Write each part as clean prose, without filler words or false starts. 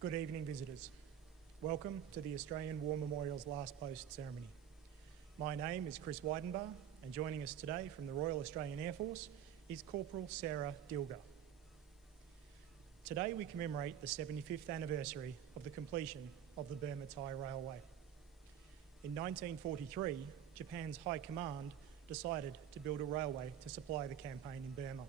Good evening, visitors. Welcome to the Australian War Memorial's Last Post ceremony. My name is Chris Weidenbar, and joining us today from the Royal Australian Air Force is Corporal Sarah Dilger. Today we commemorate the 75th anniversary of the completion of the Burma-Thai Railway. In 1943, Japan's High Command decided to build a railway to supply the campaign in Burma.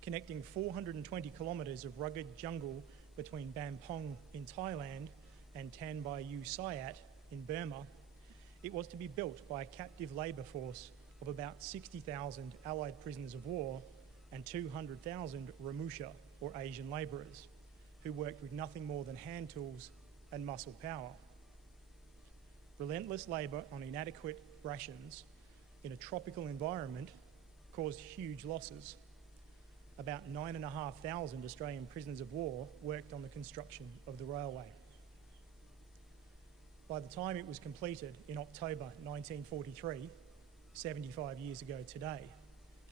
Connecting 420 kilometres of rugged jungle between Bampong in Thailand and Tan Bai U Sayat in Burma, it was to be built by a captive labour force of about 60,000 Allied prisoners of war and 200,000 Ramusha, or Asian labourers, who worked with nothing more than hand tools and muscle power. Relentless labour on inadequate rations in a tropical environment caused huge losses. About 9,500 Australian prisoners of war worked on the construction of the railway. By the time it was completed in October 1943, 75 years ago today,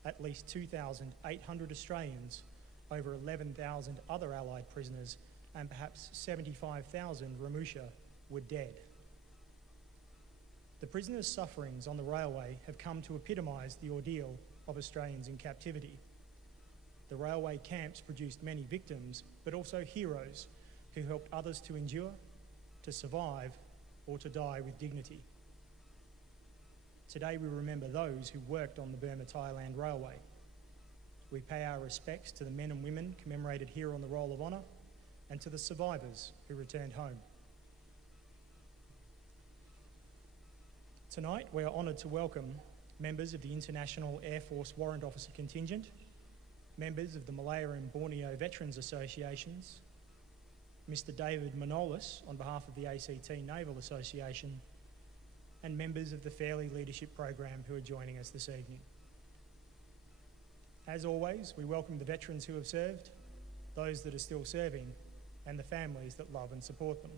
at least 2,800 Australians, over 11,000 other Allied prisoners, and perhaps 75,000 Ramusha were dead. The prisoners' sufferings on the railway have come to epitomise the ordeal of Australians in captivity. The railway camps produced many victims, but also heroes who helped others to endure, to survive, or to die with dignity. Today we remember those who worked on the Burma-Thailand Railway. We pay our respects to the men and women commemorated here on the Roll of Honour and to the survivors who returned home. Tonight we are honoured to welcome members of the International Air Force Warrant Officer Contingent, members of the Malaya and Borneo Veterans Associations, Mr. David Manolis on behalf of the ACT Naval Association, and members of the Fairley Leadership Program who are joining us this evening. As always, we welcome the veterans who have served, those that are still serving, and the families that love and support them.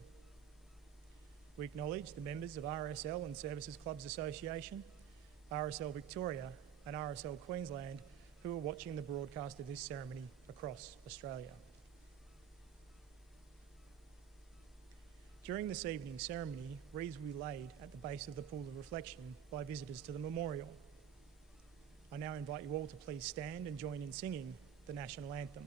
We acknowledge the members of RSL and Services Clubs Association, RSL Victoria and RSL Queensland who are watching the broadcast of this ceremony across Australia. During this evening's ceremony, wreaths will be laid at the base of the pool of reflection by visitors to the memorial. I now invite you all to please stand and join in singing the national anthem.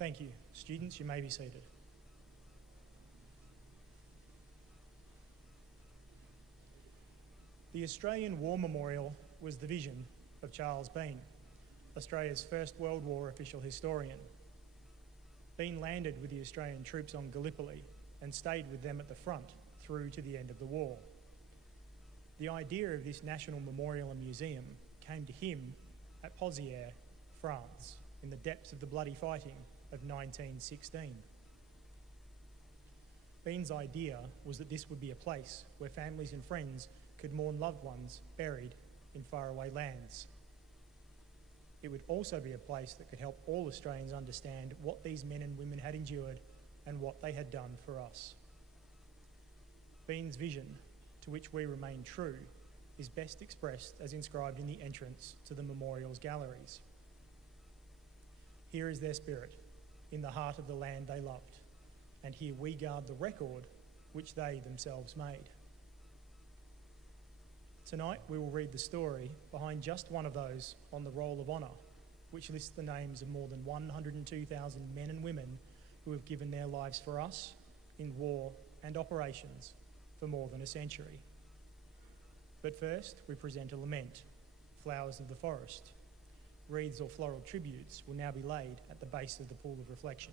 Thank you. Students, you may be seated. The Australian War Memorial was the vision of Charles Bean, Australia's first World War official historian. Bean landed with the Australian troops on Gallipoli and stayed with them at the front through to the end of the war. The idea of this national memorial and museum came to him at Pozières, France, in the depths of the bloody fighting of 1916. Bean's idea was that this would be a place where families and friends could mourn loved ones buried in faraway lands. It would also be a place that could help all Australians understand what these men and women had endured and what they had done for us. Bean's vision, to which we remain true, is best expressed as inscribed in the entrance to the memorial's galleries. Here is their spirit, in the heart of the land they loved, and here we guard the record which they themselves made. Tonight we will read the story behind just one of those on the Roll of Honour, which lists the names of more than 102,000 men and women who have given their lives for us in war and operations for more than a century. But first, we present a lament, Flowers of the Forest. Wreaths or floral tributes will now be laid at the base of the pool of reflection.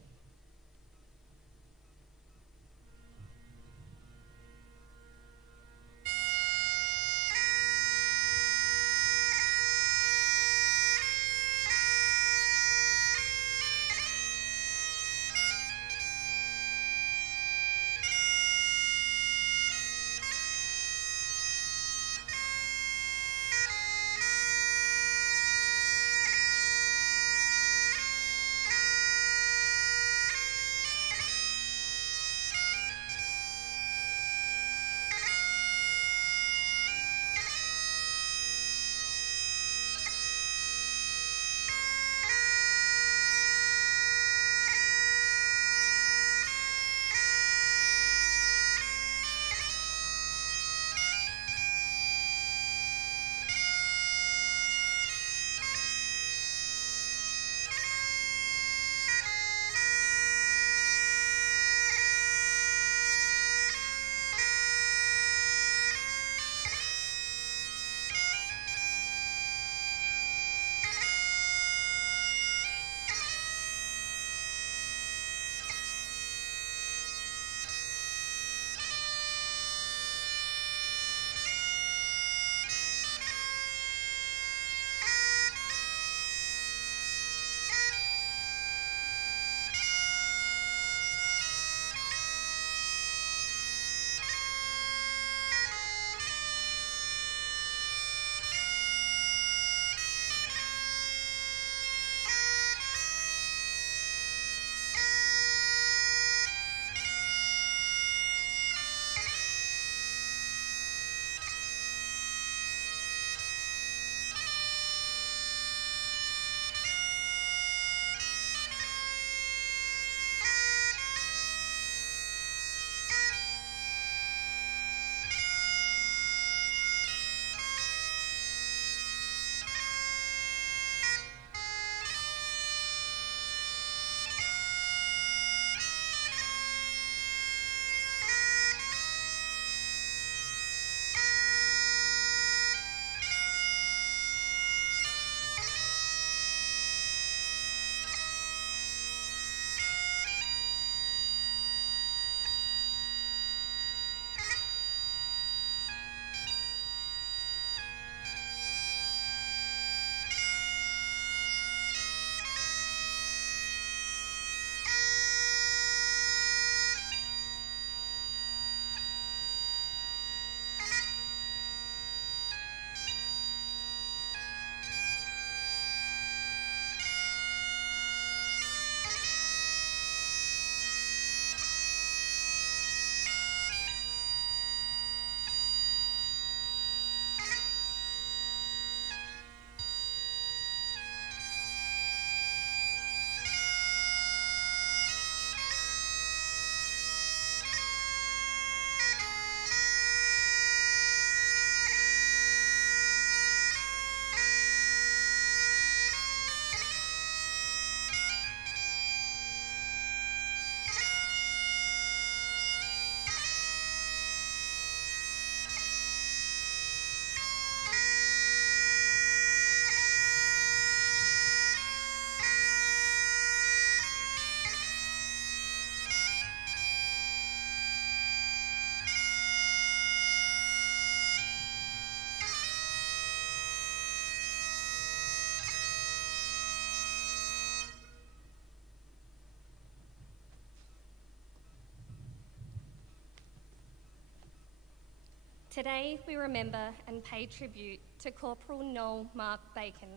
Today we remember and pay tribute to Corporal Noel Mark Bacon.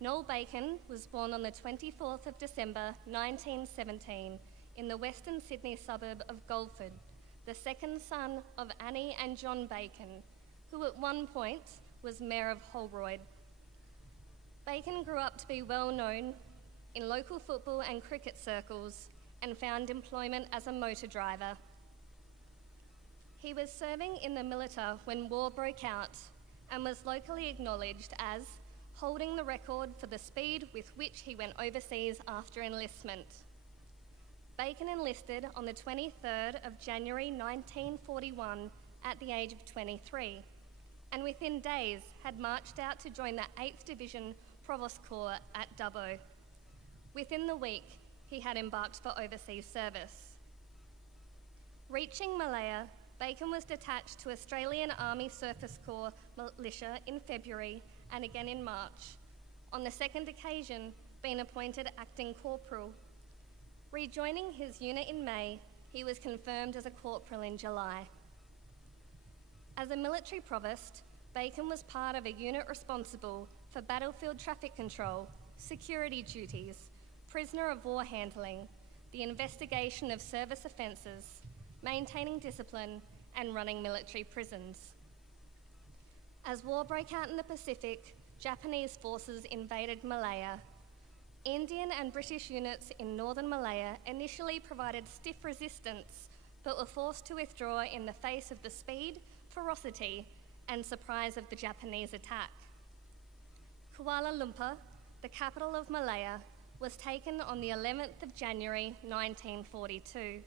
Noel Bacon was born on the 24th of December 1917 in the Western Sydney suburb of Guildford, the second son of Annie and John Bacon, who at one point was Mayor of Holroyd. Bacon grew up to be well known in local football and cricket circles and found employment as a motor driver. He was serving in the militia when war broke out and was locally acknowledged as holding the record for the speed with which he went overseas after enlistment. Bacon enlisted on the 23rd of January 1941 at the age of 23, and within days had marched out to join the 8th Division Provost Corps at Dubbo. Within the week, he had embarked for overseas service. Reaching Malaya, Bacon was detached to Australian Army Surface Corps militia in February and again in March, on the second occasion being appointed acting corporal. Rejoining his unit in May, he was confirmed as a corporal in July. As a military provost, Bacon was part of a unit responsible for battlefield traffic control, security duties, prisoner of war handling, the investigation of service offences, maintaining discipline, and running military prisons. As war broke out in the Pacific, Japanese forces invaded Malaya. Indian and British units in northern Malaya initially provided stiff resistance, but were forced to withdraw in the face of the speed, ferocity, and surprise of the Japanese attack. Kuala Lumpur, the capital of Malaya, was taken on the 11th of January 1942.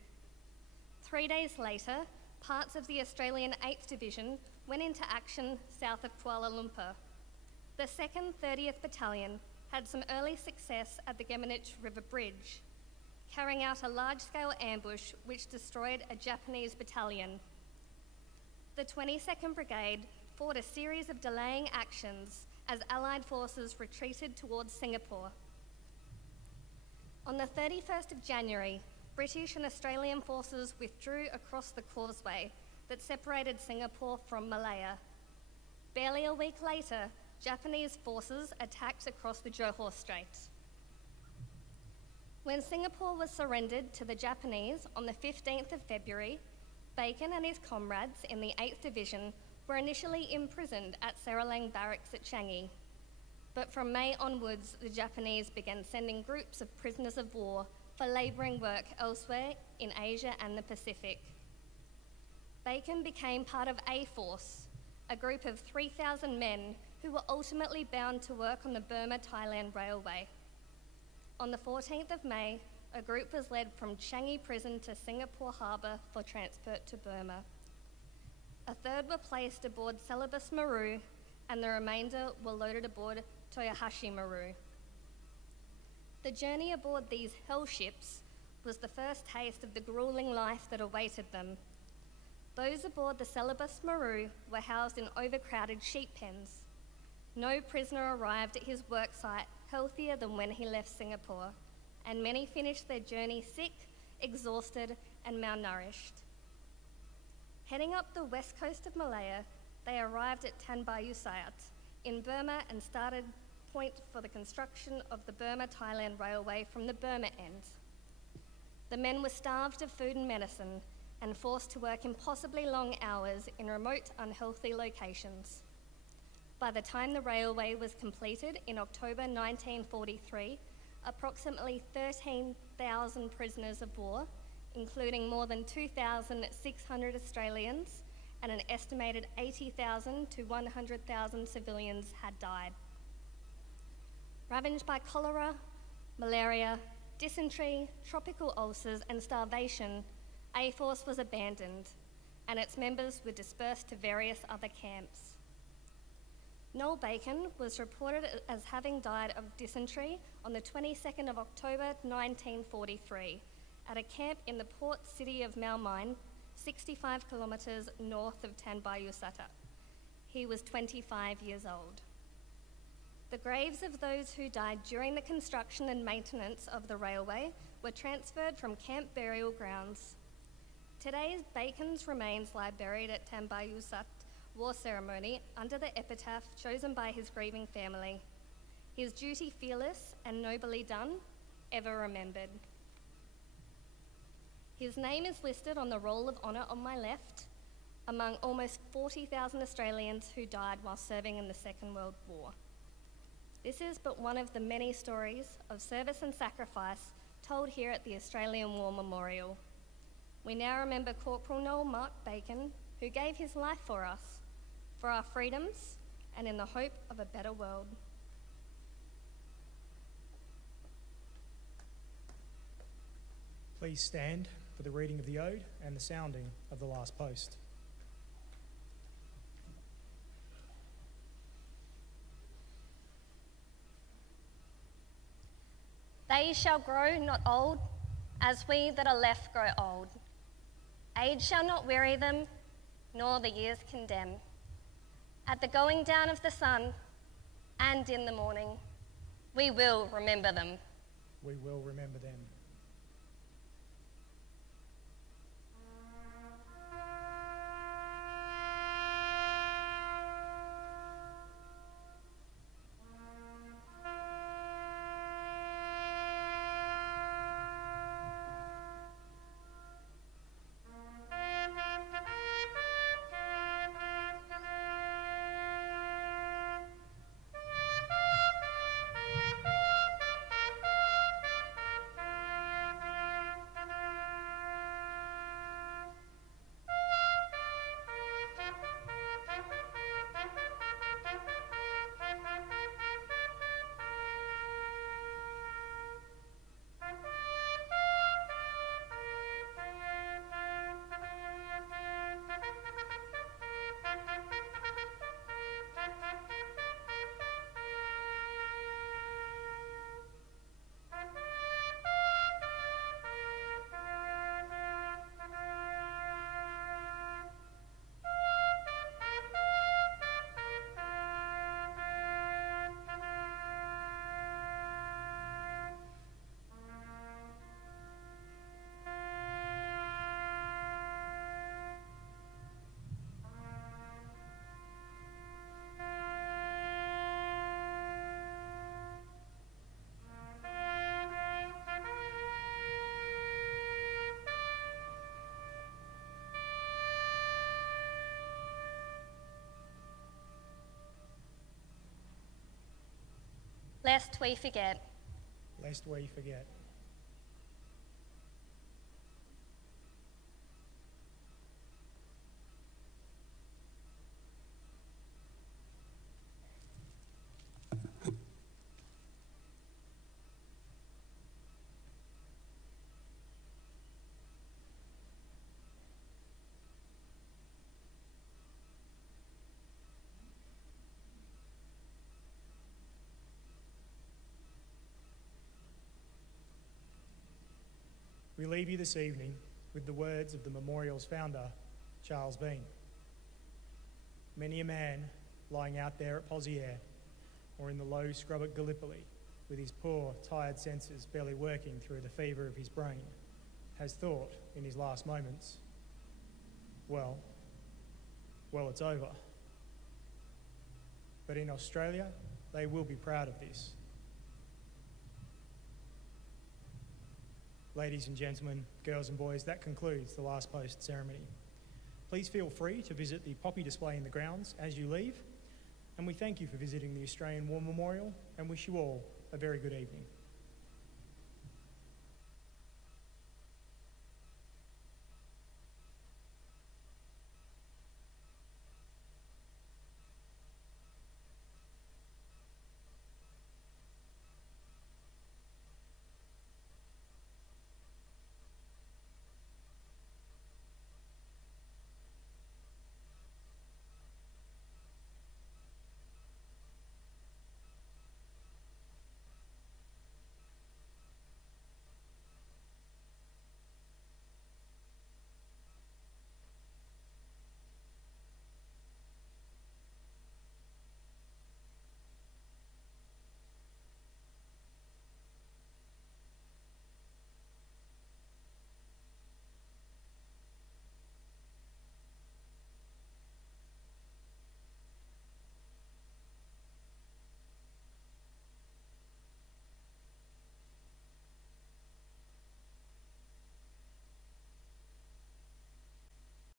3 days later, parts of the Australian 8th Division went into action south of Kuala Lumpur. The 2nd 30th Battalion had some early success at the Geminich River Bridge, carrying out a large-scale ambush which destroyed a Japanese battalion. The 22nd Brigade fought a series of delaying actions as Allied forces retreated towards Singapore. On the 31st of January, British and Australian forces withdrew across the causeway that separated Singapore from Malaya. Barely a week later, Japanese forces attacked across the Johor Strait. When Singapore was surrendered to the Japanese on the 15th of February, Bacon and his comrades in the 8th Division were initially imprisoned at Seralang Barracks at Changi. But from May onwards, the Japanese began sending groups of prisoners of war for labouring work elsewhere in Asia and the Pacific. Bacon became part of A-Force, a group of 3,000 men who were ultimately bound to work on the Burma-Thailand Railway. On the 14th of May, a group was led from Changi Prison to Singapore Harbour for transport to Burma. A third were placed aboard Celebes Maru, and the remainder were loaded aboard Toyohashi Maru. The journey aboard these hell ships was the first taste of the gruelling life that awaited them. Those aboard the Celebes Maru were housed in overcrowded sheep pens. No prisoner arrived at his work site healthier than when he left Singapore, and many finished their journey sick, exhausted, and malnourished. Heading up the west coast of Malaya, they arrived at Tan Bayu Sayat in Burma and started point for the construction of the Burma-Thailand Railway from the Burma end. The men were starved of food and medicine and forced to work impossibly long hours in remote, unhealthy locations. By the time the railway was completed in October 1943, approximately 13,000 prisoners of war, including more than 2,600 Australians and an estimated 80,000 to 100,000 civilians, had died. Ravaged by cholera, malaria, dysentery, tropical ulcers, and starvation, A-Force was abandoned, and its members were dispersed to various other camps. Noel Bacon was reported as having died of dysentery on the 22nd of October 1943 at a camp in the port city of Malmine, 65 kilometres north of Tan Bayu Sayat. He was 25 years old. The graves of those who died during the construction and maintenance of the railway were transferred from camp burial grounds. Today, Bacon's remains lie buried at Tan Bayu Sayat war ceremony under the epitaph chosen by his grieving family. His duty fearless and nobly done, ever remembered. His name is listed on the Roll of Honour on my left, among almost 40,000 Australians who died while serving in the Second World War. This is but one of the many stories of service and sacrifice told here at the Australian War Memorial. We now remember Corporal Noel Bacon, who gave his life for us, for our freedoms, and in the hope of a better world. Please stand for the reading of the ode and the sounding of the last post. They shall grow not old, as we that are left grow old. Age shall not weary them, nor the years condemn. At the going down of the sun, and in the morning, we will remember them. We will remember them. Lest we forget. Lest we forget. We leave you this evening with the words of the memorial's founder, Charles Bean. Many a man lying out there at Poziere or in the low scrub at Gallipoli with his poor, tired senses barely working through the fever of his brain has thought in his last moments, well, it's over. But in Australia, they will be proud of this. Ladies and gentlemen, girls and boys, that concludes the last post ceremony. Please feel free to visit the poppy display in the grounds as you leave, and we thank you for visiting the Australian War Memorial and wish you all a very good evening.